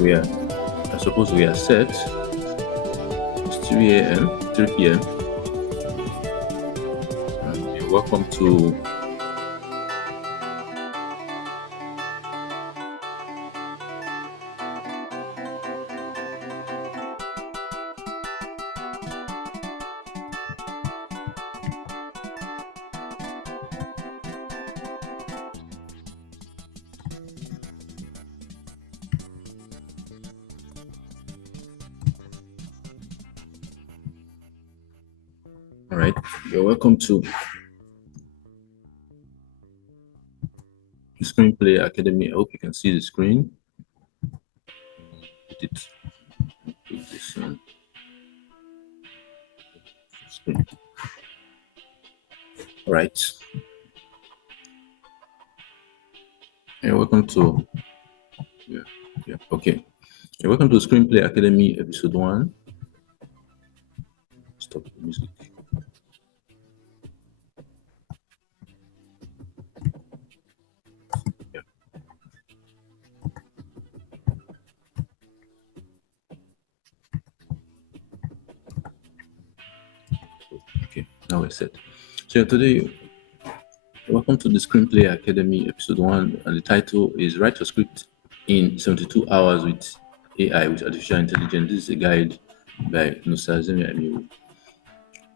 we are set. It's 3 a.m., 3 p.m. And you're welcome to you're welcome to the Screenplay Academy. I hope you can see the screen. Put this on screen. All right. You're welcome to okay. You're welcome to Screenplay Academy episode 1. Stop the music. Okay, now we're set. So today, welcome to the Screenplay Academy episode 1, and the title is Write Your Script in 72 Hours with AI, with Artificial Intelligence. This is a guide by Nosazeme Aimiuwu.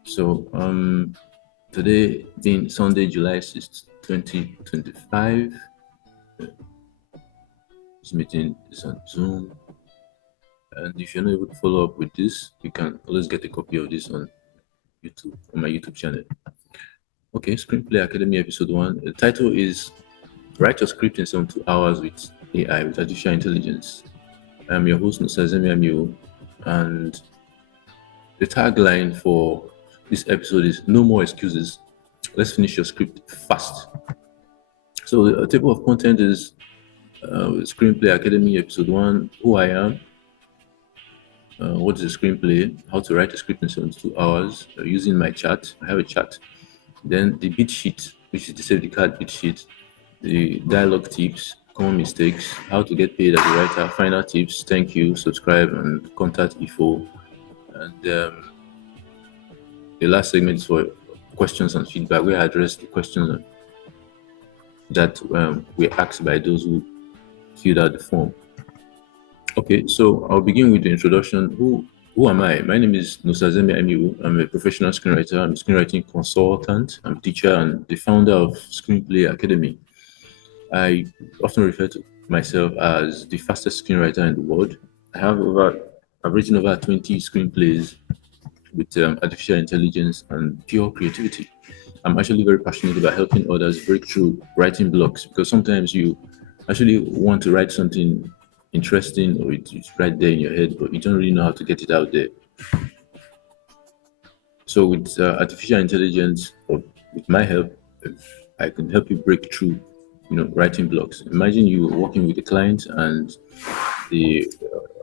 So today being Sunday, July 6th, 2025. This meeting is on Zoom. And if you're not able to follow up with this, you can always get a copy of this on YouTube, on my YouTube channel. Okay, Screenplay Academy episode 1. The title is Write Your Script in 72 Hours with AI, with Artificial Intelligence. I'm your host, Nosazeme Aimiuwu, and the tagline for this episode is No More Excuses. Let's finish your script fast. So the table of content is Screenplay Academy episode 1, who I am, what is a screenplay, how to write a script in 72 hours using my chat. I have a chat. Then the beat sheet, which is the safety card beat sheet, the dialogue tips, common mistakes, how to get paid as a writer, final tips, thank you, subscribe, and contact info. And the last segment is for questions and feedback, where I address the questions that were asked by those who filled out the form. Okay, so I'll begin with the introduction. Who am I? My name is Nosazeme Aimiuwu. I'm a professional screenwriter. I'm a screenwriting consultant. I'm a teacher and the founder of Screenplay Academy. I often refer to myself as the fastest screenwriter in the world. I've written over 20 screenplays with artificial intelligence and pure creativity. I'm actually very passionate about helping others break through writing blocks, because sometimes you actually want to write something interesting or it's right there in your head, but you don't really know how to get it out there. So with artificial intelligence, or with my help, I can help you break through, writing blocks. Imagine you working with a client and they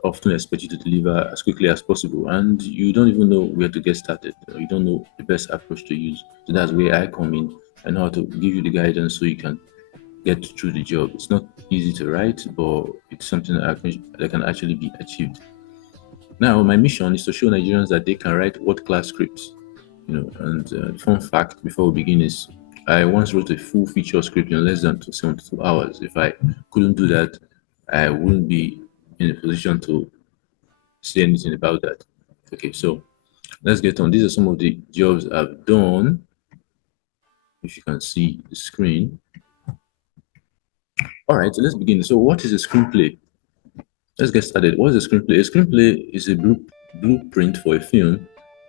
often expect you to deliver as quickly as possible, and you don't even know where to get started. You don't know the best approach to use. So that's where I come in. I know how to give you the guidance so you can get through the job. It's not easy to write, but it's something that can actually be achieved. Now, my mission is to show Nigerians that they can write world-class scripts. And fun fact before we begin is, I once wrote a full feature script in less than 72 hours. If I couldn't do that, I wouldn't be in a position to say anything about that. Okay, so let's get on. These are some of the jobs I've done. If you can see the screen. All right, so let's begin. So what is a screenplay? Let's get started. What is a screenplay? A screenplay is a blueprint for a film,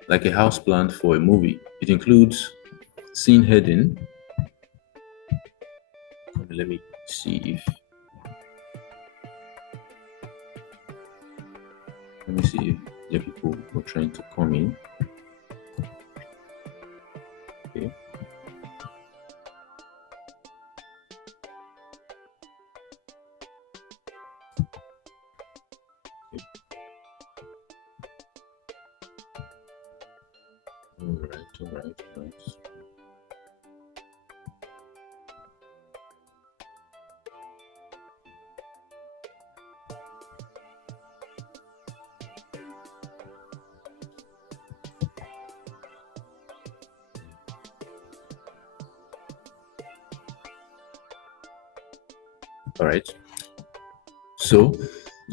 like a house plan for a movie. It includes scene heading. Let me see if there are people who are trying to come in. Okay. All right. All right. So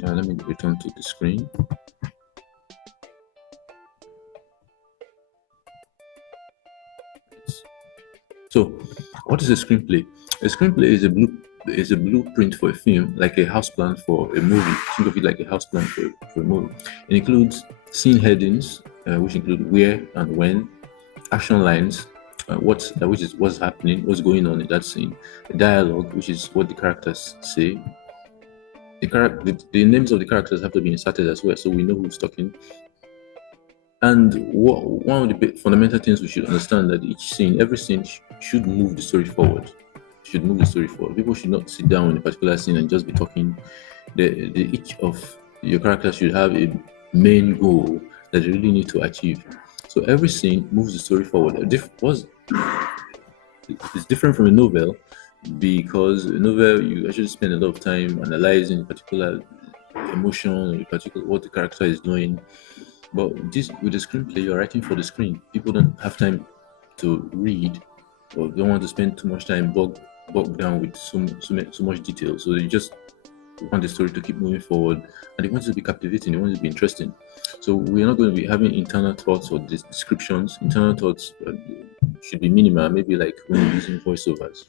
let me return to the screen. So, what is a screenplay? A screenplay is a blueprint for a film, like a house plan for a movie. Think of it like a house plan for a movie. It includes scene headings, which include where and when, action lines, which is what's happening, what's going on in that scene, dialogue, which is what the characters say. The names of the characters have to be inserted as well, so we know who's talking. And one of the fundamental things we should understand that every scene should move the story forward. Should move the story forward. People should not sit down in a particular scene and just be talking. Each of your characters should have a main goal that they really need to achieve. So every scene moves the story forward. It's different from a novel because a novel you actually spend a lot of time analyzing a particular emotion, what the character is doing. But this with the screenplay, you're writing for the screen. People don't have time to read, or don't want to spend too much time bogged down with so much detail. So you just want the story to keep moving forward, and they want it to be captivating. They want it to be interesting. So we're not going to be having internal thoughts or descriptions. Internal thoughts should be minimal. Maybe like when you're using voiceovers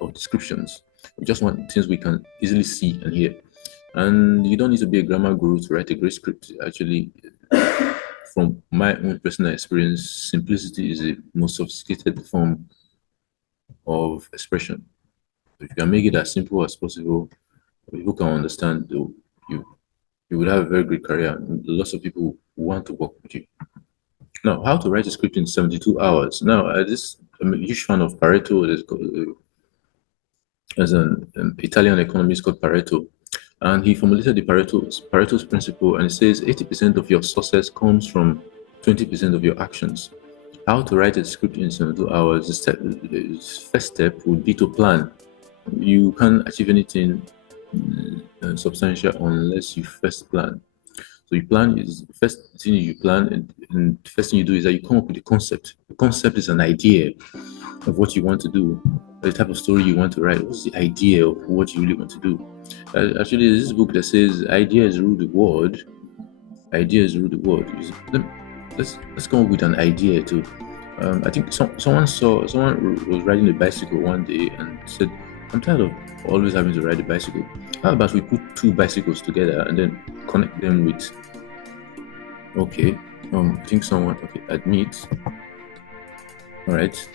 or descriptions. We just want things we can easily see and hear. And you don't need to be a grammar guru to write a great script. Actually, from my own personal experience, simplicity is the most sophisticated form of expression. If you can make it as simple as possible, people can understand, you would have a very great career. Lots of people want to work with you. Now, how to write a script in 72 hours. Now, I'm a huge fan of Pareto. There's an Italian economist called Pareto, and he formulated the Pareto's principle, and it says 80% of your success comes from 20% of your actions. How to write a script in 72 hours? The first step would be to plan. You can't achieve anything substantial unless you first plan. So you plan is the first thing you plan, and the first thing you do is that you come up with a concept. The concept is an idea of what you want to do, the type of story you want to write. What's the idea of what you really want to do? Actually, there's this book that says ideas rule the world. Ideas rule the world. Let's come up with an idea too. I think someone was riding a bicycle one day and said, "I'm tired of always having to ride a bicycle. How about we put two bicycles together and then connect them with?" Okay. I think someone. Okay, admit. All right.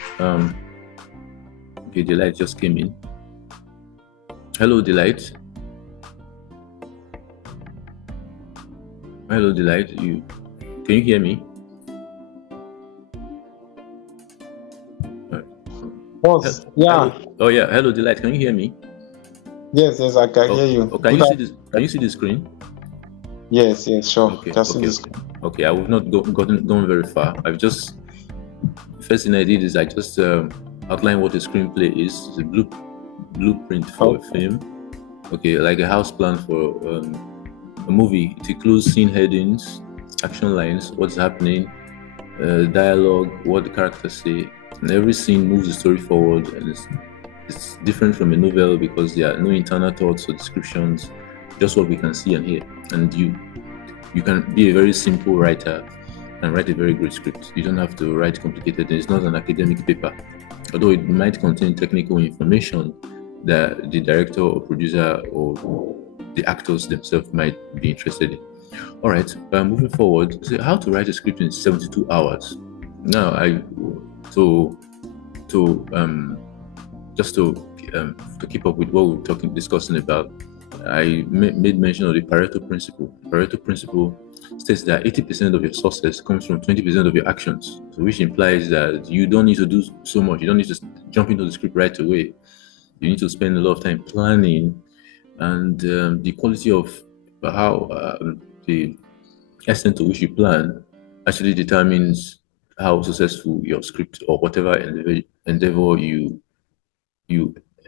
Okay, Delight just came in. Hello, Delight. Hello, Delight. Can you hear me? Yes, yeah. Hello. Oh yeah. Hello, Delight. Can you hear me? Yes, I can hear you. Oh, can you see this? Can you see the screen? Yes, sure. Okay. Just Okay. Okay. I have not gone very far. First thing I did is I just outline what a screenplay is. It's a blueprint for a film. Okay, like a house plan for a movie. It includes scene headings, action lines, what's happening, dialogue, what the characters say, and every scene moves the story forward. And it's different from a novel because there are no internal thoughts or descriptions, just what we can see and hear. And you can be a very simple writer and write a very great script. You don't have to write complicated. It's not an academic paper, although it might contain technical information that the director or producer or the actors themselves might be interested in. All right, moving forward, so how to write a script in 72 hours. Now, to keep up with what we're discussing about, I made mention of the Pareto principle. Pareto principle states that 80% of your success comes from 20% of your actions, so which implies that you don't need to do so much. You don't need to jump into the script right away. You need to spend a lot of time planning, and the quality of how the extent to which you plan actually determines how successful your script or whatever endeavor you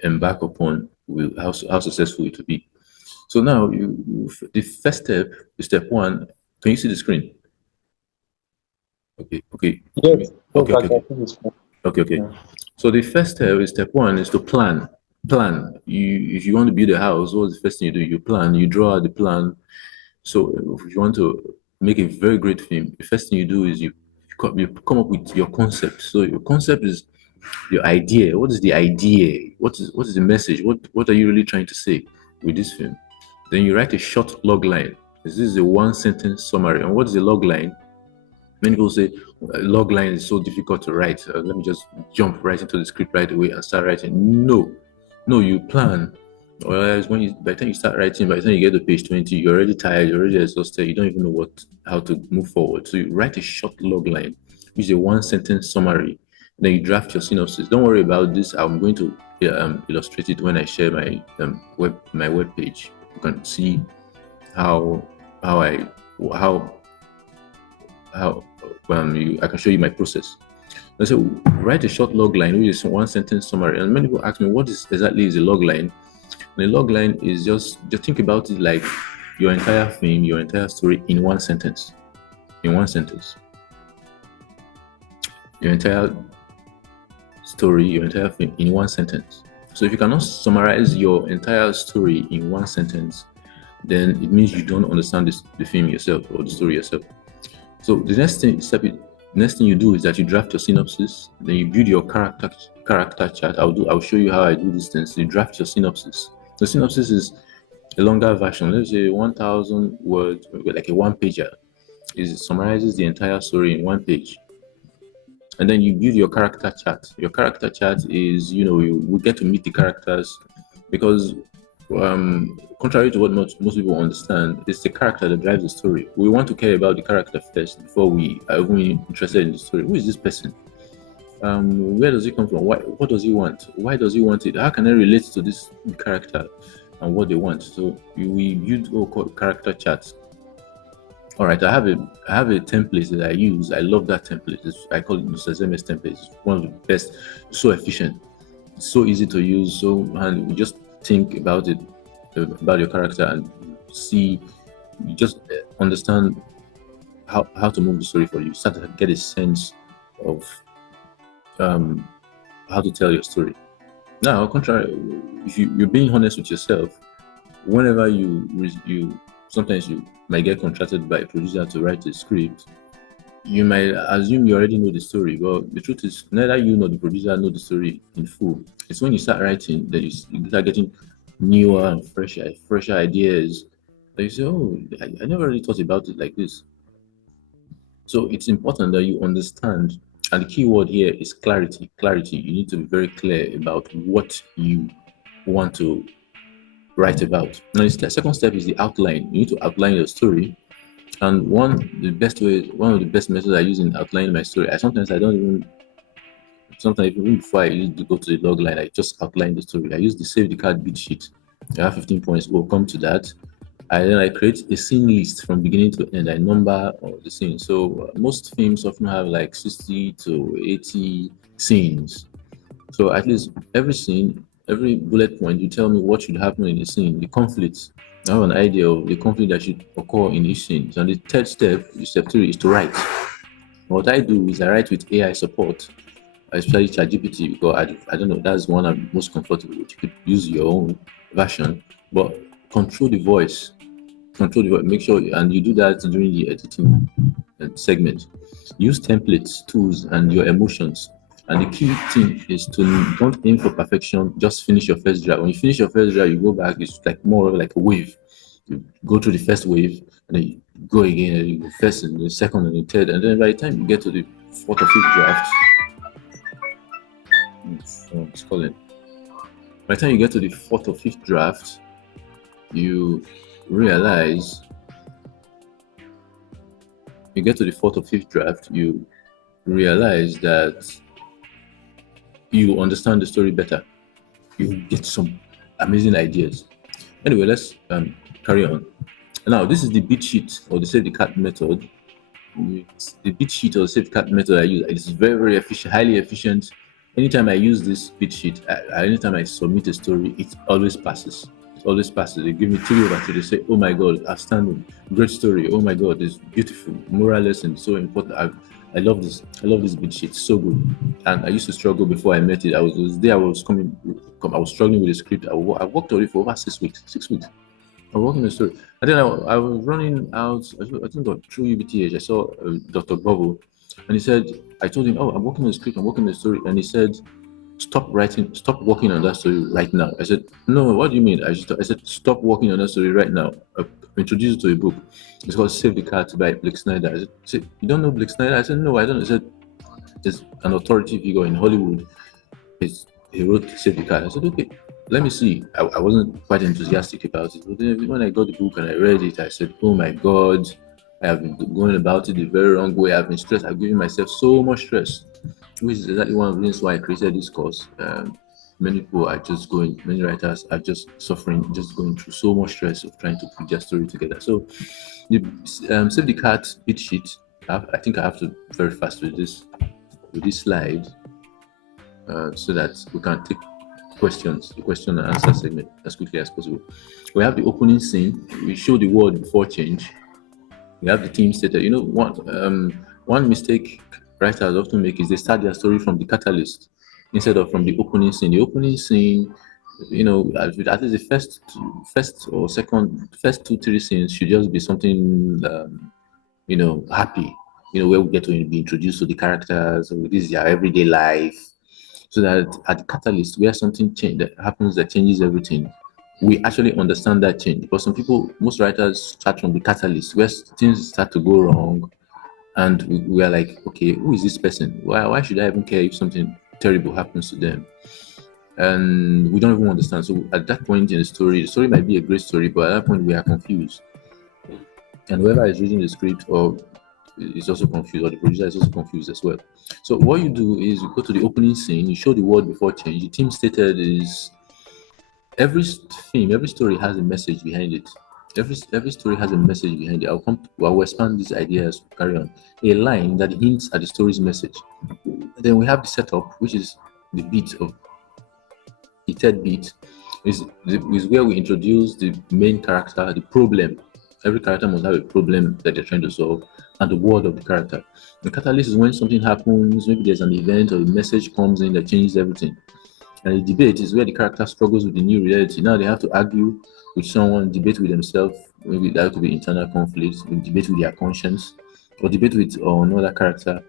embark upon how successful it will be. So now the first step is step one. Can you see the screen? Okay. Yes, Okay. I can see this. Okay. So the first step is step one is to plan. plan. If you want to build a house, what's the first thing you do? You plan, you draw out the plan. So if you want to make a very great film, the first thing you do is you come up with your concept. So your concept is your idea. What is the idea? What is the message? What are you really trying to say with this film? Then you write a short log line. This is a one sentence summary. And what is a log line? Many people say a log line is so difficult to write. Let me just jump right into the script right away and start writing. No, you plan. Whereas by the time you start writing, by the time you get to page 20, you're already tired, you're already exhausted, you don't even know how to move forward. So you write a short log line, which is a one sentence summary. Then you draft your synopsis. Don't worry about this. I'm going to illustrate it when I share my web page. You can see how I how I can show you my process. And so write a short log line, which is one sentence summary. And many people ask me, what exactly is a log line? And a log line is just think about it like your entire film, your entire story in one sentence. In one sentence. Your entire story, your entire film in one sentence. So if you cannot summarize your entire story in one sentence, then it means you don't understand the film yourself or the story yourself. So the next thing you do is that you draft your synopsis, then you build your character chart. I'll show you how I do these things. So you draft your synopsis. The synopsis is a longer version, let's say 1,000 words, like a one pager. It summarizes the entire story in one page. And then you build your character chart. Your character chart is, you will get to meet the characters because contrary to what most people understand, it's the character that drives the story. We want to care about the character first before we are even interested in the story. Who is this person? Where does he come from? What does he want? Why does he want it? How can I relate to this character and what they want? So we build what we call character charts. All right, I have a template that I use. I love that template. I call it Nosazeme template. It's one of the best. So efficient, so easy to use. And you just think about it, about your character, and you just understand how to move the story for you. Start to get a sense of how to tell your story. Now, contrary, if you're being honest with yourself, whenever you sometimes you might get contracted by a producer to write a script, you might assume you already know the story, but the truth is neither you nor the producer know the story in full. It's when you start writing that you start getting newer and fresher ideas that you say, oh, I never really thought about it like this. So it's important that you understand, and the key word here is clarity. Clarity. You need to be very clear about what you want to write about. Now, the second step is the outline. You need to outline your story. And one of the best methods I use in outlining my story, sometimes even before I use to go to the log line, I just outline the story. I use the save the card beat sheet. I have 15 points. We'll come to that. Then I create a scene list from beginning to end. I number all the scenes. So most films often have like 60 to 80 scenes. So at least every scene, every bullet point, you tell me what should happen in the scene, the conflicts. I have an idea of the conflict that should occur in each scene. And the third step, step 3, is to write. What I do is I write with AI support, especially ChatGPT, because I don't know, that's one I'm most comfortable with. You could use your own version, but control the voice. Make sure, and you do that during the editing segment. Use templates, tools, and your emotions. And the key thing is to don't aim for perfection. Just finish your first draft. When you finish your first draft, you go back. It's like more like a wave. You go through the first wave, and then you go again. And you go first, and the second, and the third, and then by the time you get to the fourth or fifth draft, it's calling. By the time you get to the fourth or fifth draft, you realize you get to the fourth or fifth draft, you realize that you understand the story better. You get some amazing ideas. Anyway, let's carry on. Now, this is the beat sheet or the save the cat method. The beat sheet or the save the cat method I use. It's very, very efficient, highly efficient. Anytime I use this beat sheet, anytime I submit a story, it always passes. Always passes. They give me 3/3. They say, "Oh my God, outstanding, great story. Oh my God, it's beautiful. Moral lesson, so important. I love this. I love this beat sheet. So good. And I used to struggle before I met it. I was there. I was I was struggling with the script. I worked on it for over 6 weeks. 6 weeks. I was working on the story. And then I was running out. I think through UBTH. I saw Dr. Bobo, and he said, I told him, "Oh, I'm working on the script. I'm working on the story." And he said, stop working on that story right now. I said, no, what do you mean? I said, stop working on that story right now. Introduce you to a book. It's called Save the Cat by Blake Snyder. I said, you don't know Blake Snyder? I said, no, I don't. I said, there's an authority figure in Hollywood. He wrote Save the Cat. I said, okay, let me see. I wasn't quite enthusiastic about it. But then when I got the book and I read it, I said, oh my God, I have been going about it the very wrong way. I've been stressed. I've given myself so much stress, which is exactly one of the reasons why I created this course. Many people are just going, many writers are just suffering, just going through so much stress of trying to put their story together. So, the Save the Cat beat sheet. I think I have to be very fast with this slide, so that we can take questions, the question and answer segment as quickly as possible. We have the opening scene. We show the world before change. We have the theme stated. You know, one mistake writers often make is they start their story from the catalyst instead of from the opening scene. The opening scene, you know, at least the first or second, first two, three scenes should just be something, you know, happy. You know, where we get to be introduced to the characters. Or this is their everyday life, so that at the catalyst, where something change that happens that changes everything, we actually understand that change. Because some people, most writers start from the catalyst where things start to go wrong, and we are like, okay, who is this person? Why should I even care if something terrible happens to them? And we don't even understand. So at that point in the story might be a great story, but at that point we are confused. And whoever is reading the script or is also confused, or the producer is also confused as well. So what you do is you go to the opening scene, you show the world before change. The theme stated is every story has a message behind it. Every story has a message behind it. I'll expand these ideas, carry on. A line that hints at the story's message. Then we have the setup, which is the beat of the third beat, is where we introduce the main character, the problem. Every character must have a problem that they're trying to solve, and the world of the character. The catalyst is when something happens, maybe there's an event or a message comes in that changes everything. And the debate is where the character struggles with the new reality. Now they have to argue with someone, debate with themselves. Maybe that could be internal conflicts, debate with their conscience, or debate with another character,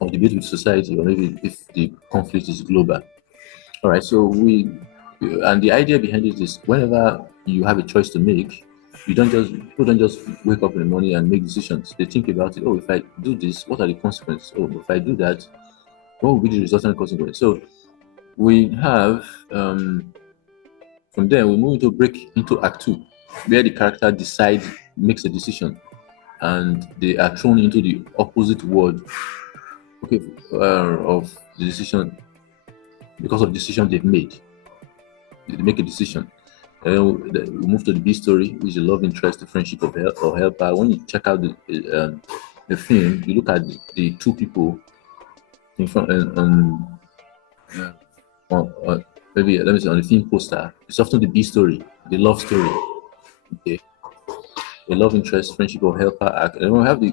or debate with society, or maybe if the conflict is global. All right, so and the idea behind it is whenever you have a choice to make, people don't just wake up in the morning and make decisions. They think about it. Oh, if I do this, what are the consequences? Oh, if I do that, what will be the resultant consequence? So we have from there we move into break into Act Two, where the character makes a decision, and they are thrown into the opposite world. Okay, of the decision because of the decision they've made. They make a decision. We move to the B story, which is the love interest, the friendship of or helper. When you check out the film, you look at the two people in front maybe let me say on the film poster. It's often the B story, the love story. Okay, the love interest, friendship or helper act. And then we have the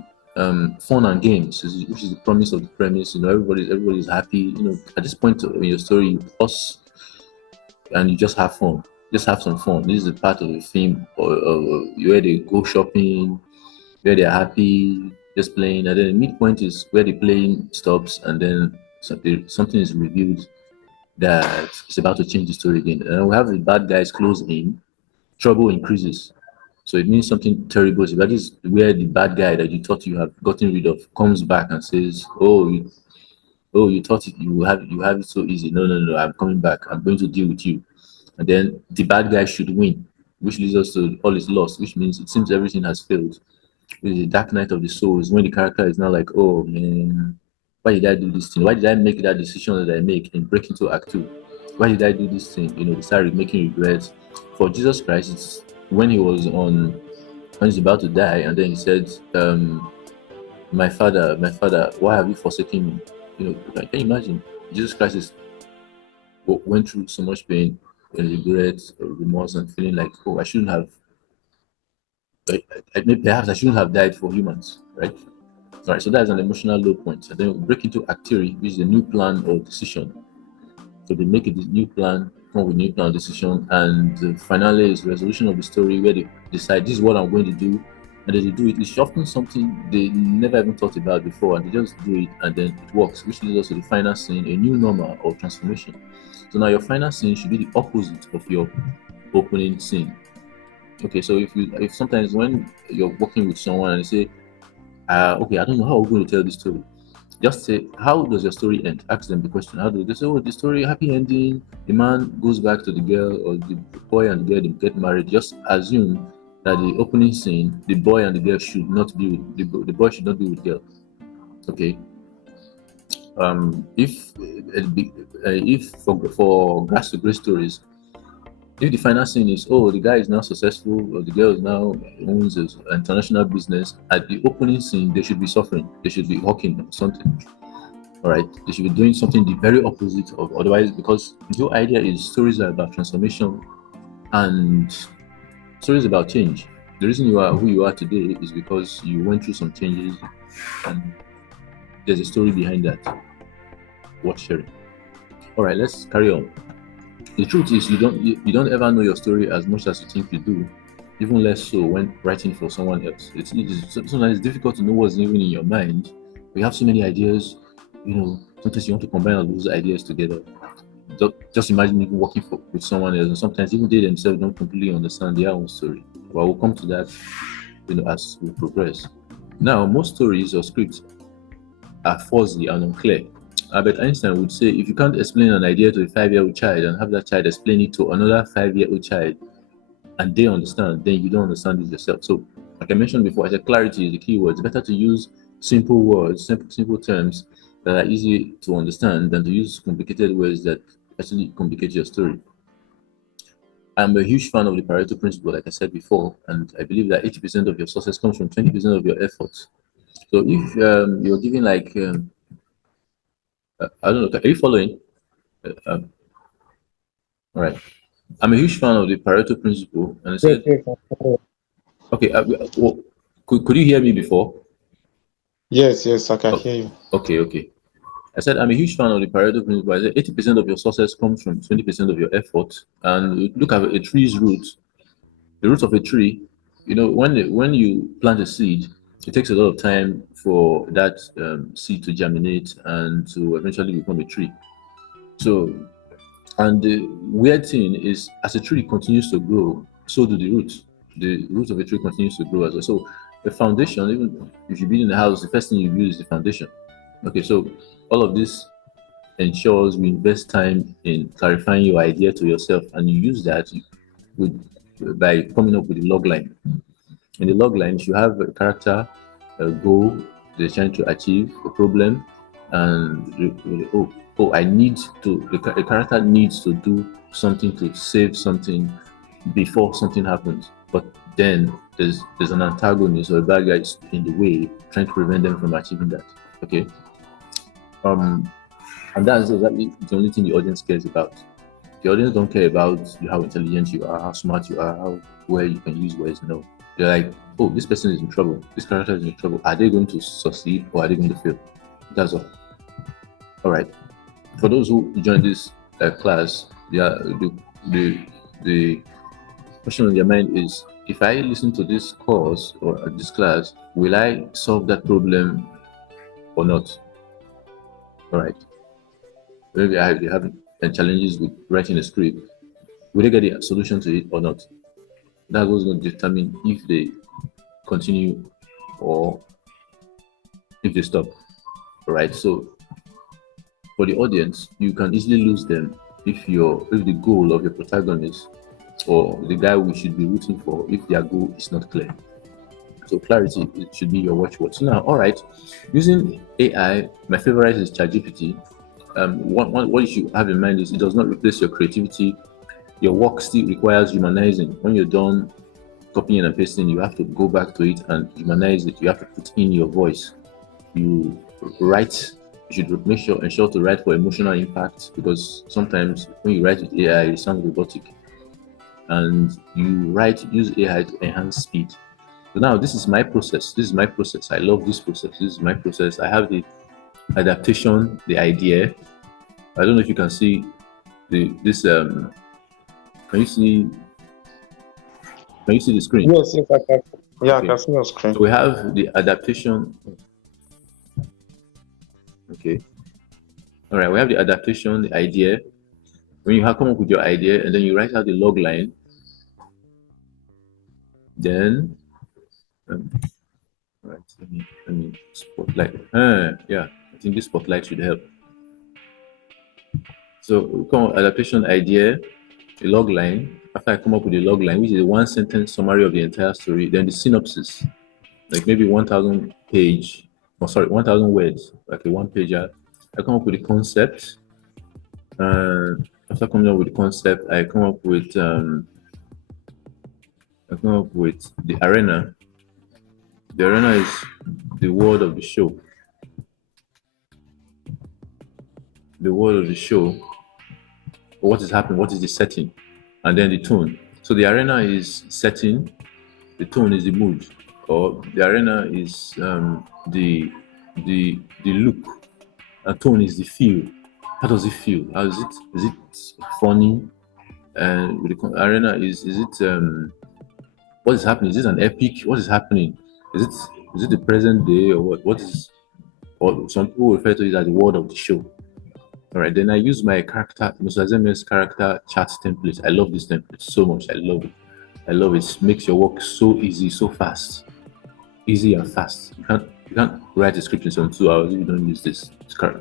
fun and games, which is the promise of the premise. You know, everybody's happy. You know, at this point in your story, you pause and you just have fun. Just have some fun. This is a part of the film where they go shopping, where they're happy, just playing. And then the midpoint is where the playing stops, and then something is revealed that is about to change the story again. And we have the bad guys close in, trouble increases. So it means something terrible. So that is where the bad guy that you thought you have gotten rid of comes back and says, "Oh, you thought you have it so easy. No, no, no. I'm coming back. I'm going to deal with you." And then the bad guy should win, which leads us to all is lost, which means it seems everything has failed. With the dark night of the soul is when the character is now like, oh man, why did I do this thing? Why did I make that decision that I make in Break Into Act 2? Why did I do this thing? You know, they started making regrets. For Jesus Christ, it's when he's about to die, and then he said, my father, why have you forsaken me? You know, can you imagine? Jesus Christ went through so much pain and regret, remorse, and feeling like, oh, I shouldn't have, perhaps I shouldn't have died for humans, right? All right, so that's an emotional low point. And then we break into actiri, which is a new plan or decision. So they make a new plan, come with new plan or decision, and finally is resolution of the story where they decide this is what I'm going to do, and then they do it. It's often something they never even thought about before, and they just do it, and then it works, which leads us to the final scene, a new normal or transformation. So now your final scene should be the opposite of your opening scene. Okay, so if sometimes when you're working with someone and they say, okay, I don't know how we're going to tell this story. Just say, how does your story end? Ask them the question. How do they say, oh, the story, happy ending, the man goes back to the girl, or the boy and the girl they get married. Just assume that the opening scene, the boy and the girl should not be with, the boy should not be with girl. Okay. If for grass to grace stories, if the final scene is, oh, the guy is now successful or the girl is now owns an international business, at the opening scene they should be suffering, they should be hawking something. All right, they should be doing something the very opposite of otherwise, because the whole idea is stories are about transformation and stories about change. The reason you are who you are today is because you went through some changes, and there's a story behind that worth sharing. All right, let's carry on. The truth is, you don't ever know your story as much as you think you do, even less so when writing for someone else. Sometimes it's difficult to know what's even in your mind. We have so many ideas, sometimes you want to combine all those ideas together. Just imagine even working with someone else, and sometimes even they themselves don't completely understand their own story. But we'll come to that, as we progress. Now, most stories or scripts are fuzzy and unclear. Albert Einstein would say, if you can't explain an idea to a 5-year-old child and have that child explain it to another 5-year-old child, and they understand, then you don't understand it yourself. So, like I mentioned before, I said clarity is the key word. It's better to use simple words, simple terms that are easy to understand than to use complicated words that actually complicate your story. I'm a huge fan of the Pareto principle, like I said before, and I believe that 80% of your success comes from 20% of your efforts. So if you're giving I don't know, are you following? All right. I'm a huge fan of the Pareto principle, and I Yes, said, yes, okay, could you hear me before? yes, I can Oh, hear you. okay. I said I'm a huge fan of the Pareto principle. I said 80% of your success comes from 20% of your effort. And look at a tree's root. The root of a tree, when you plant a seed, it takes a lot of time for that seed to germinate and to eventually become a tree. So, and the weird thing is, as a tree continues to grow, so do the roots. The root of a tree continues to grow as well. So, the foundation, even if you build in a house, the first thing you build is the foundation. Okay, so all of this ensures we invest time in clarifying your idea to yourself, and you use that with by coming up with a log line. In the log line, you have a character, a goal they're trying to achieve, a problem, and I need to. The character needs to do something to save something before something happens. But then there's an antagonist or a bad guy in the way, trying to prevent them from achieving that. Okay. And that's exactly the only thing the audience cares about. The audience don't care about how intelligent you are, how smart you are, how well you can use words. No, they're like, oh, this person is in trouble. This character is in trouble. Are they going to succeed or are they going to fail? That's all. All right. For those who join this class, the question on their mind is: if I listen to this course or this class, will I solve that problem or not? All right. Maybe I have challenges with writing a script. Will they get a solution to it or not? That was going to determine if they continue or if they stop. All right. So for the audience, you can easily lose them if the goal of your protagonist or the guy we should be rooting for, if their goal is not clear. So clarity, it should be your watchword. So now, all right, using AI, my favorite is ChatGPT. What you should have in mind is it does not replace your creativity. Your work still requires humanizing. When you're done copying and pasting, you have to go back to it and humanize it. You have to put in your voice. You write. You should ensure to write for emotional impact, because sometimes when you write with AI, it sounds robotic. And use AI to enhance speed. So now this is my process. This is my process. I love this process. This is my process. I have the adaptation, the idea. I don't know if you can see this. Can you see? Can you see the screen? Yes, yes, I can. Yeah, I Okay. can see your screen. So we have the adaptation. Okay. All right. We have the adaptation, the idea. When you have come up with your idea, and then you write out the log line, then all right. Let me spotlight. Yeah. I think this spotlight should help. So we come up with adaptation idea, a log line. After I come up with a log line, which is a one sentence summary of the entire story, then the synopsis, like maybe 1,000 page, or sorry, 1,000 words, like a one pager. I come up with a concept. After coming up with the concept, I come up with the arena. The arena is the word of the show. The word of the show. What is happening? What is the setting? And then the tone. So the arena is setting. The tone is the mood, or the arena is the look. A tone is the feel. How does it feel? How is it? Is it funny? And with the arena is it what is happening? Is it an epic? What is happening? Is it the present day, or what? What is? Or some people refer to it as the word of the show. All right. Then I use my character, Nosazeme's character chart template. I love this template so much. I love it. I love it. It makes your work so easy, so fast, easy and fast. You can't write a script in 2 hours if you don't use this.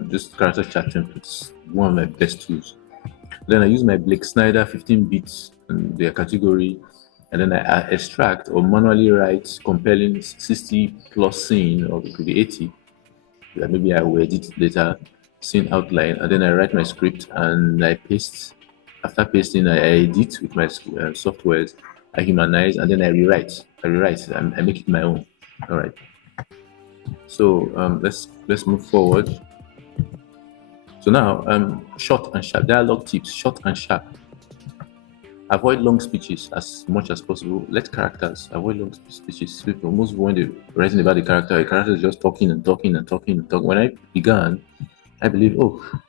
Just character chart template. It's one of my best tools. Then I use my Blake Snyder 15 bits and their category, and then I extract or manually write compelling 60 plus scene, or it could be 80. That maybe I will edit later, scene outline, and then I write my script and I paste. After pasting, I edit with my softwares. I humanize, and then I rewrite. I make it my own. All right. So let's move forward. So now, short and sharp dialogue tips. Short and sharp. Avoid long speeches as much as possible. Let characters avoid long speeches. Most when they're writing about the character is just talking and talking and talking and talking. When I began, I believe,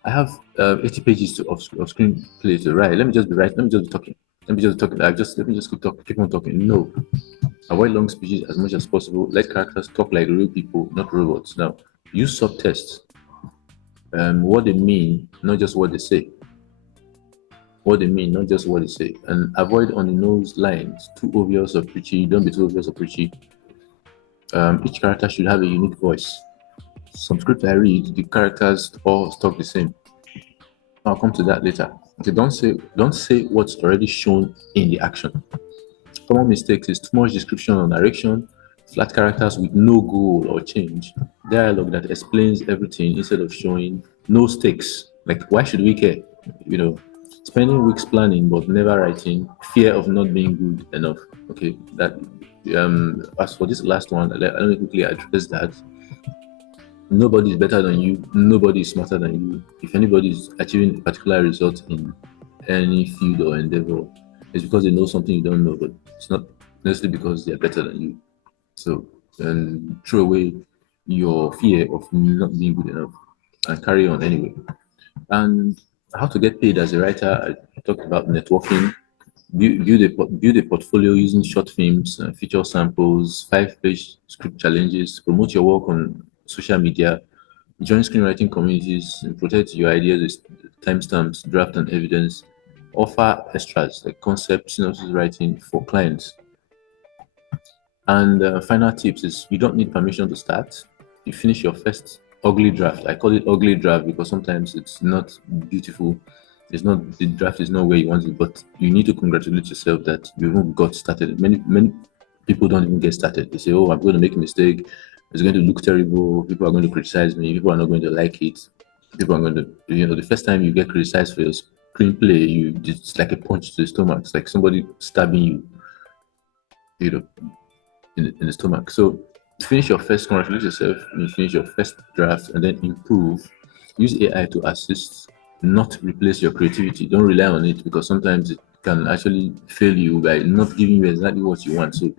I have 80 pages of screenplay to write. Let me just be writing. Let me just be talking. Let me just keep on talking. No, avoid long speeches as much as possible. Let characters talk like real people, not robots. Now, use subtext. What they mean, not just what they say. What they mean, not just what they say. And avoid on the nose lines, too obvious or preachy. Don't be too obvious or preachy. Each character should have a unique voice. Some scripts I read, the characters all talk the same. I'll come to that later. Okay, don't say what's already shown in the action. Common mistakes is too much description or narration, flat characters with no goal or change, dialogue that explains everything instead of showing, no stakes. Like, why should we care? Spending weeks planning but never writing, fear of not being good enough. Okay, that as for this last one, let me quickly address that. Nobody is better than you, nobody is smarter than you. If anybody is achieving a particular result in any field or endeavor, it's because they know something you don't know, but it's not necessarily because they're better than you. So throw away your fear of not being good enough and carry on anyway. And how to get paid as a writer, I talked about networking, build a portfolio using short films, feature samples, 5-page script challenges, promote your work on social media, join screenwriting communities, protect your ideas with timestamps, draft and evidence, offer extras like concept synopsis writing for clients. And final tips is you don't need permission to start. You finish your first ugly draft. I call it ugly draft because sometimes it's not beautiful. The draft is not where you want it, but you need to congratulate yourself that you even got started. Many people don't even get started. They say, "Oh, I'm going to make a mistake. It's going to look terrible. People are going to criticize me. People are not going to like it. People are going to, the first time you get criticized for your screenplay, it's like a punch to the stomach. It's like somebody stabbing you, in the stomach. So congratulate yourself, you finish your first draft, and then improve. Use AI to assist, not replace your creativity. Don't rely on it because sometimes it can actually fail you by not giving you exactly what you want. So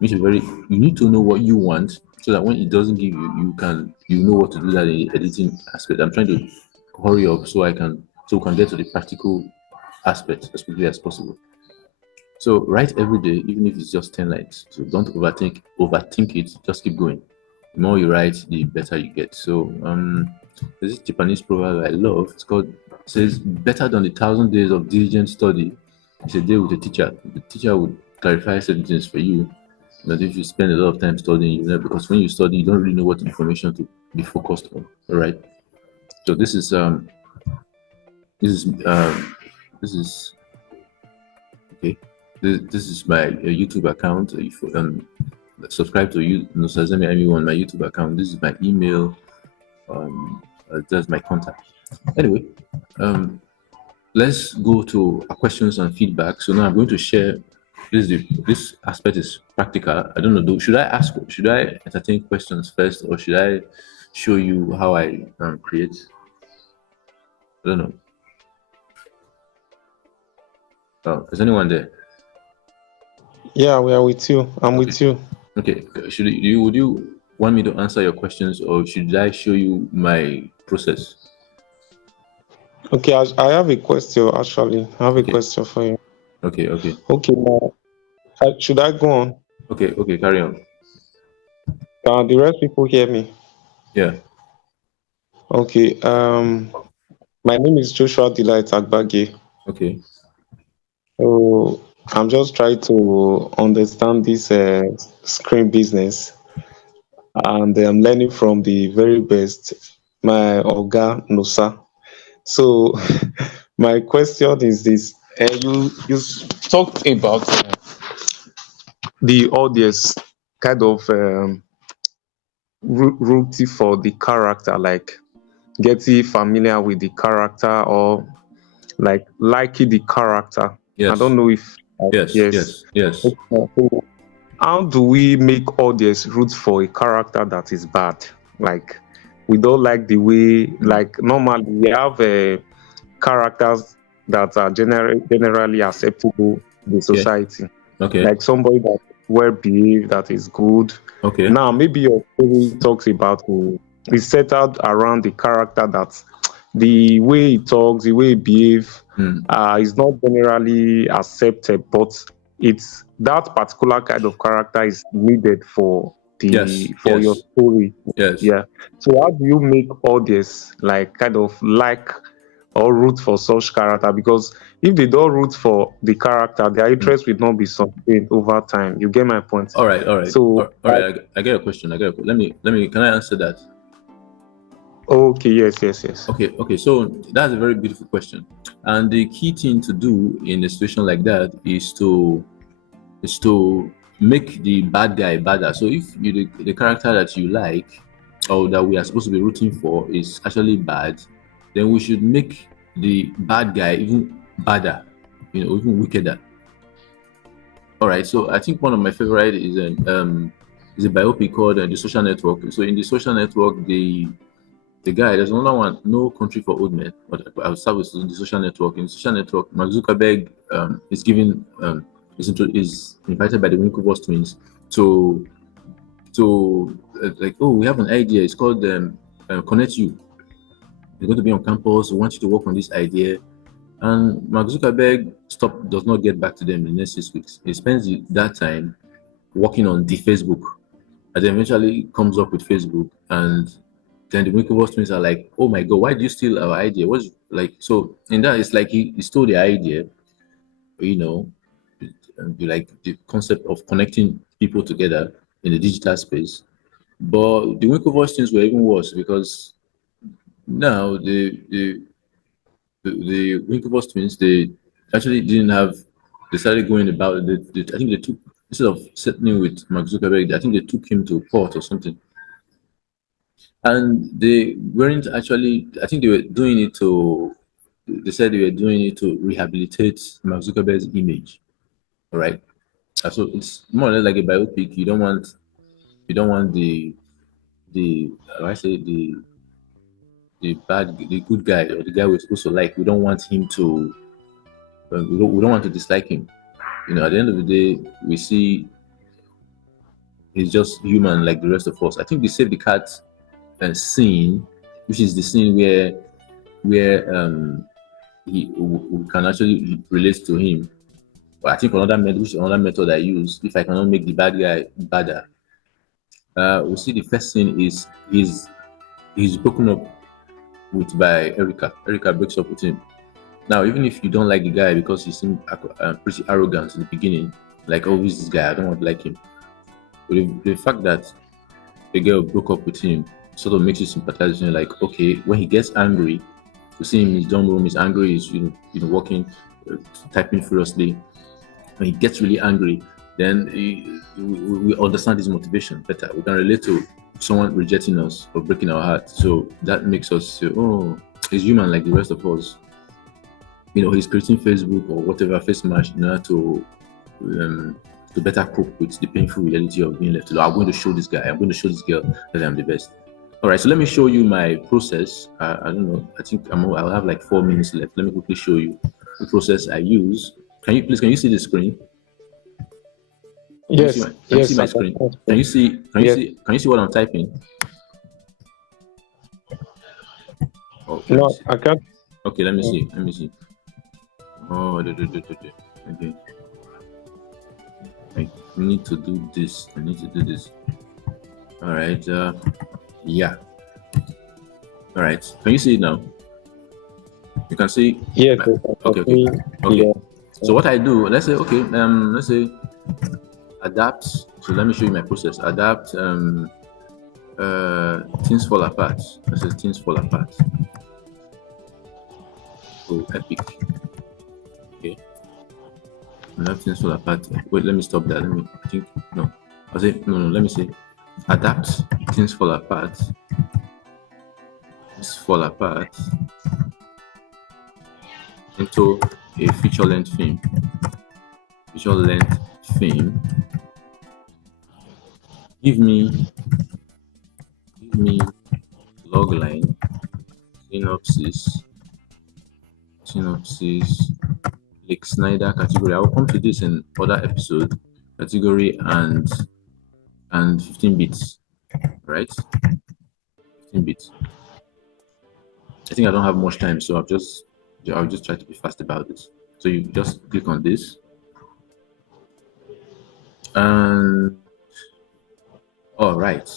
You need to know what you want so that when it doesn't give you, you know what to do that in the editing aspect. I'm trying to hurry up so we can get to the practical aspect as quickly as possible. So write every day, even if it's just 10 lines. So don't overthink it, just keep going. The more you write, the better you get. So there's this Japanese proverb I love. It says better than 1,000 days of diligent study is a day with a teacher. The teacher would clarify certain things for you. But if you spend a lot of time studying, because when you study, you don't really know what information to be focused on. All right. So this is this is okay. This is my YouTube account. If you subscribe to Nosazeme Aimiuwu on my YouTube account, this is my email. That's my contact. Anyway, let's go to our questions and feedback. So now I'm going to share. This aspect is practical. I don't know. Should I entertain questions first, or should I show you how I create? I don't know. Oh, is anyone there? Yeah, we are with you. I'm with you. Okay. Would you want me to answer your questions, or should I show you my process? Okay, I have a question actually. I have a Okay. question for you. Okay. Okay, now should I go on? Okay. Carry on. The rest people hear me. Yeah. Okay. My name is Joshua Delight Agbage. Okay. So I'm just trying to understand this screen business, and I'm learning from the very best, my Oga Nosa. So my question is this: you talked about the audience kind of rooting for the character, like getting familiar with the character or like liking the character. I Yes. don't know if yes. Yes. Okay, so how do we make audience root for a character that is bad? Like we don't like the way, like normally we have characters that are generally acceptable in the Yeah. society, Okay. like somebody that well behaved, that is good. Okay. Now maybe your story talks about is set out around the character that the way he talks, the way he behaves, is not generally accepted, but it's that particular kind of character is needed for Yes. your Yes. story. Yes. Yeah. So how do you make audience like kind of like or root for such character? Because if they don't root for the character, their interest will not be sustained over time. You get my point? All right. All right. So All right. I get a question. Let me. Can I answer that? okay, yes. Okay. So that's a very beautiful question, and the key thing to do in a situation like that is to make the bad guy badder. So if the character that you like or that we are supposed to be rooting for is actually bad, then we should make the bad guy even badder, even wickeder. All right. So I think one of my favorite is a biopic called The Social Network. So in The Social Network, the guy, there's another one, No Country for Old Men. But I'll start with The Social Network. In The Social Network, Mark Zuckerberg is invited by the Winklevoss twins to like, oh, we have an idea. It's called Connect You. You're going to be on campus. We want you to work on this idea. And Mark Zuckerberg does not get back to them in the next 6 weeks. He spends that time working on the Facebook, and then eventually comes up with Facebook. And then the Winklevoss twins are like, "Oh my God, why do you steal our idea?" What's like so? In that, it's like he stole the idea, you know, like the concept of connecting people together in the digital space. But the Winklevoss twins were even worse because now the Winklevoss twins, they actually didn't have. They started going about. I think they took, instead of settling with Mark Zuckerberg, I think they took him to court or something. And they weren't actually. I think they were doing it to. They said they were doing it to rehabilitate Mark Zuckerberg's image. All right. So it's more or less like a biopic. You don't want I say the good guy, or the guy we're supposed to like. We don't want him to. We don't want to dislike him. At the end of the day, we see he's just human like the rest of us. I think the Save the Cat scene, which is the scene where we can actually relate to him. But I think another method I use, if I cannot make the bad guy badder, we see the first scene is he's broken up with by Erica. Erica breaks up with him. Now, even if you don't like the guy because he seemed pretty arrogant in the beginning, like, oh, who's this guy? I don't want to like him. But the fact that the girl broke up with him sort of makes you sympathize with him. Like, okay, when he gets angry, to see him in his dorm room, he's angry, he's walking, typing furiously. When he gets really angry, then we understand his motivation better. We can relate to someone rejecting us or breaking our heart. So that makes us say, oh, he's human like the rest of us. He's creating Facebook or whatever face match in order to better cope with the painful reality of being left alone. I'm going to show this guy, I'm going to show this girl that I'm the best. All right, so let me show you my process. I don't know. I think I'll have like 4 minutes left. Let me quickly show you the process I use. Can you see the screen? Yes. Can you see my screen? Can you see what I'm typing? Oh, no, I can't. Okay, let me see. Oh, okay. I need to do this. All right. Yeah. All right. Can you see it now? You can see. Yes. Okay. Yeah. So what I do, let's say adapt. So let me show you my process. Adapt. Things fall apart. Let's say things fall apart. Oh, epic. Okay. Adapt things fall apart. Wait, let me stop that. Let me think. No. I'll say no. Let me say adapt things fall apart. Things fall apart into a feature-length film. Give me logline, synopsis, Lake Snyder category. I will come to this in other episode. Category and 15 bits, right? 15 bits. I think I don't have much time, so I'll just try to be fast about this. So you just click on this, and all right.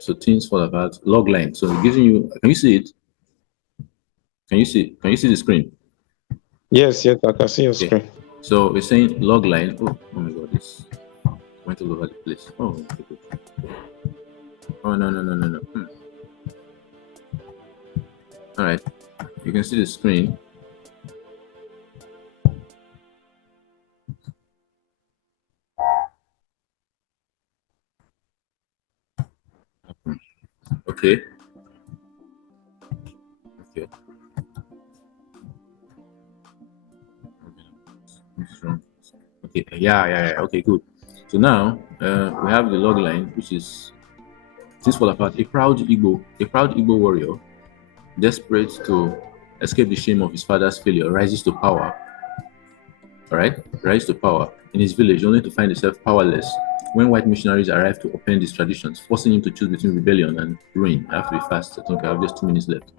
So things fall apart. Logline. So it gives you. Can you see it? Can you see the screen? Yes, I can see your screen. So we're saying logline. Oh my God, this went all over the place. Oh no. All right, you can see the screen. Okay. Okay. Yeah. Okay, good. So now we have the log line, which is things fall apart. A proud Igbo warrior, desperate to escape the shame of his father's failure, rises to power. All right, rise to power in his village, only to find himself powerless when white missionaries arrive to upend his traditions, forcing him to choose between rebellion and ruin. I have to be fast. I think I have just 2 minutes left.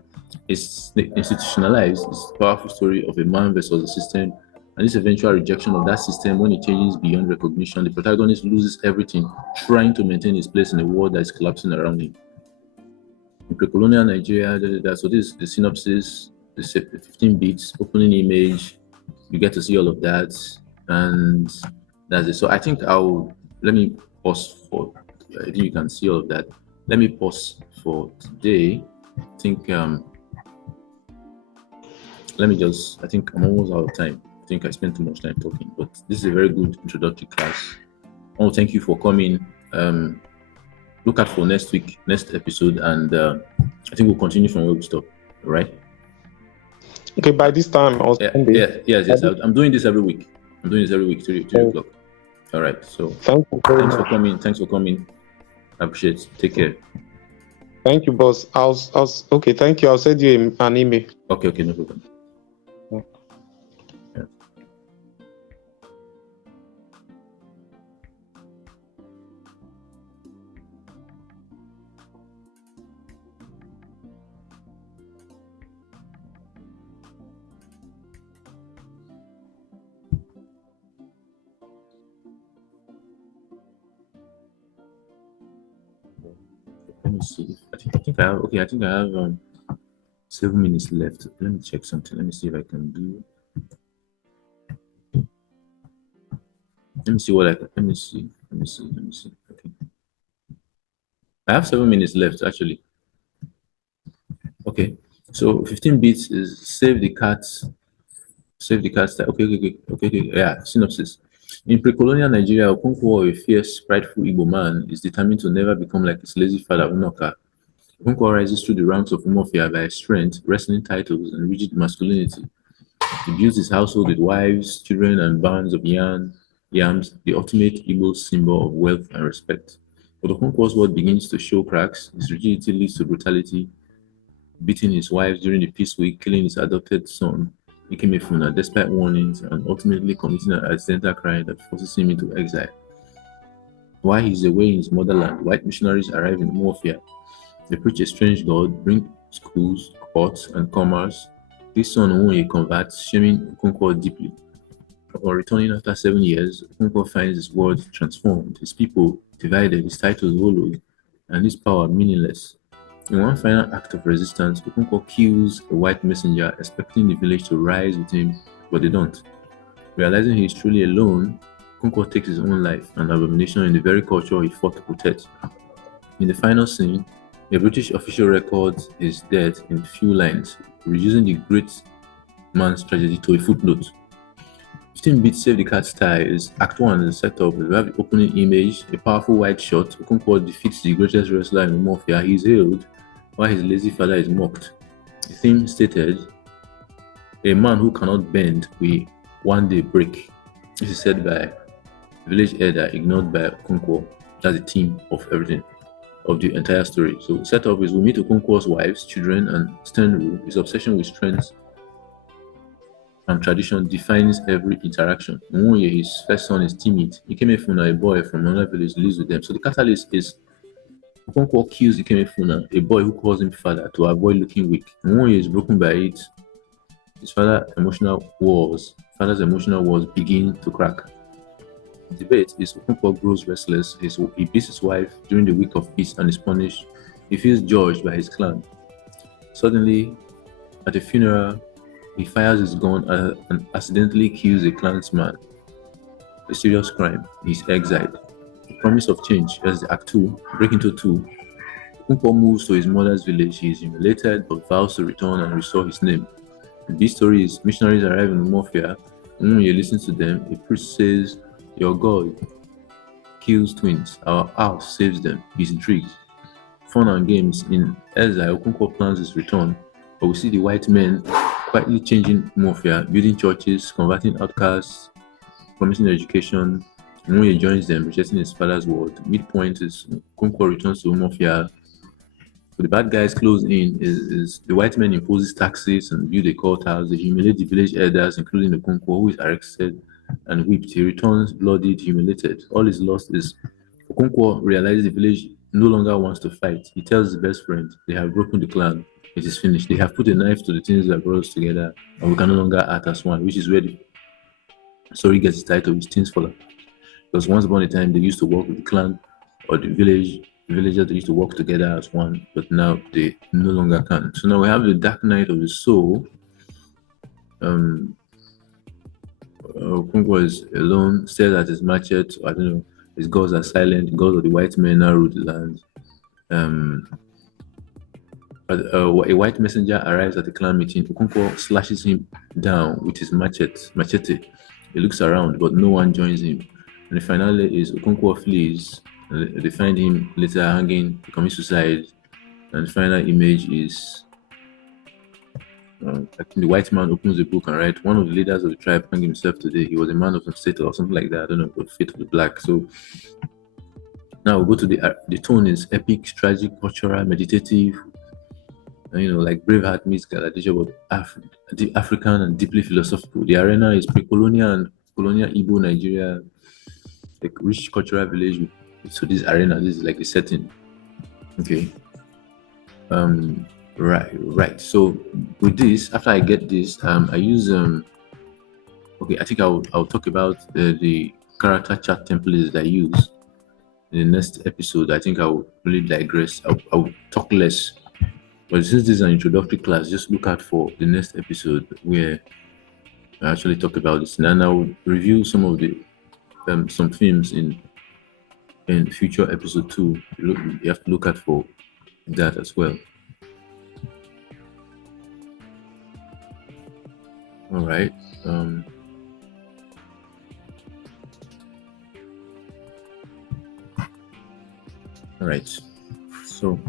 It's institutionalized. It's a powerful story of a man versus the system, and this eventual rejection of that system when it changes beyond recognition. The protagonist loses everything, trying to maintain his place in a world that is collapsing around him. In pre-colonial Nigeria, so this is the synopsis, the 15 bits, opening image. You get to see all of that, and that's it. So I think let me pause for. I think you can see all of that. Let me pause for today. I think I think I'm almost out of time. I think I spent too much time talking, but this is a very good introductory class. Oh, thank you for coming. Look out for next episode, and I think we'll continue from where we stop. All right. Okay, by this time, yes. I'm doing this every week. 3 o'clock. All right. So thanks for coming. I appreciate it. Take care. Thank you, boss. Okay. Thank you. I'll send you an email. Okay, no problem. me see. I think I have. Okay, I think I have 7 minutes left. Let me check something. Let me see if I can do. Let me see what I can. Let me see. Let me see. Let me see. Okay. I have 7 minutes left actually. Okay. So 15 bits is save the cat. Save the cat style. Okay. Yeah. Synopsis. In pre-colonial Nigeria, Okonkwo, a fierce, prideful Igbo man, is determined to never become like his lazy father Unoka. Okonkwo rises through the ranks of Umofia by strength, wrestling titles, and rigid masculinity. He builds his household with wives, children, and barns of yams, the ultimate Igbo symbol of wealth and respect. But Okonkwo's world begins to show cracks. His rigidity leads to brutality, beating his wives during the peace week, killing his adopted son, Ikemefuna, despite warnings, and ultimately committing an accidental crime that forces him into exile. While he's away in his motherland, white missionaries arrive in Umofia. They preach a strange God, bring schools, courts, and commerce. This son Onye converts, shaming Okonkwo deeply. Upon returning after 7 years, Okonkwo finds his world transformed, his people divided, his titles hollowed, and his power meaningless. In one final act of resistance, Okonkwo kills a white messenger, expecting the village to rise with him, but they don't. Realizing he is truly alone, Okonkwo takes his own life, an abomination in the very culture he fought to protect. In the final scene, a British official records his death in few lines, reducing the great man's tragedy to a footnote. 15-bit Save the Cat style is Act 1 is set up. We have the opening image, a powerful wide shot. Okonkwo defeats the greatest wrestler in Umofia. He is hailed, while his lazy father is mocked. The theme stated, a man who cannot bend will one day break. This is said by village elder, ignored by Okonkwo. That's the theme of everything, of the entire story. So setup is we meet Okonkwo's wives, children, and stern rule. His obsession with strength and tradition defines every interaction. Nwoye, his first son, is timid. Ikemefuna, a boy from another village, lives with them. So the catalyst is Okonkwo kills Ikemefuna, a boy who calls him father, to avoid looking weak. Nwoye is broken by it. His father's emotional walls begin to crack. The debate is Okonkwo grows restless. He beats his wife during the week of peace and is punished. He feels judged by his clan. Suddenly, at a funeral, he fires his gun and accidentally kills a clansman. A serious crime. He's exiled. The promise of change, as the Act 2, break into 2. Okonkwo moves to his mother's village. He is humiliated but vows to return and restore his name. The big story is missionaries arrive in Umofia. When you listen to them, a priest says, your God kills twins. Our house saves them. He's intrigued. Fun and games. In exile, Okonkwo plans his return, but we see the white men quietly changing Umofia, building churches, converting outcasts, promising education. Nwoye joins them, rejecting his father's word. Midpoint is Okonkwo returns to Umofia. So the bad guys close in is the white men imposes taxes and build a courthouse. They humiliate the village elders, including the Okonkwo, who is arrested and whipped. He returns bloodied, humiliated. All is lost is Okonkwo realizes the village no longer wants to fight. He tells his best friend, they have broken the clan. It is finished. They have put a knife to the things that brought us together, and we can no longer act as one, which is where the story gets its title, which Things Fall. Because once upon a time, they used to work with the clan or the villagers, they used to work together as one, but now they no longer can. So now we have the dark night of the soul. Okonkwo is alone, stares at his machete. I don't know. His gods are silent. The gods of the white men now rule the land. A white messenger arrives at the clan meeting. Okonkwo slashes him down with his machete. He looks around, but no one joins him. And the finale is Okonkwo flees. They find him later hanging, commits suicide. And the final image is I think the white man opens the book and writes, one of the leaders of the tribe hanged himself today. He was a man of some state or something like that. I don't know, but fate of the black. So now we go to the tone is epic, tragic, cultural, meditative. Like Braveheart meets Galadisha, but African and deeply philosophical. The arena is pre-colonial and colonial Igbo Nigeria, like rich cultural village. So this arena, this is like the setting. Okay. Right. So with this, after I get this, I use okay. I think I'll talk about the character chart templates that I use. in the next episode, I think I will really digress. I will talk less. But since this is an introductory class, just look out for the next episode where I actually talk about this, and I will review some of the some films in future episode 2. You have to look out for that as well. All right. All right. So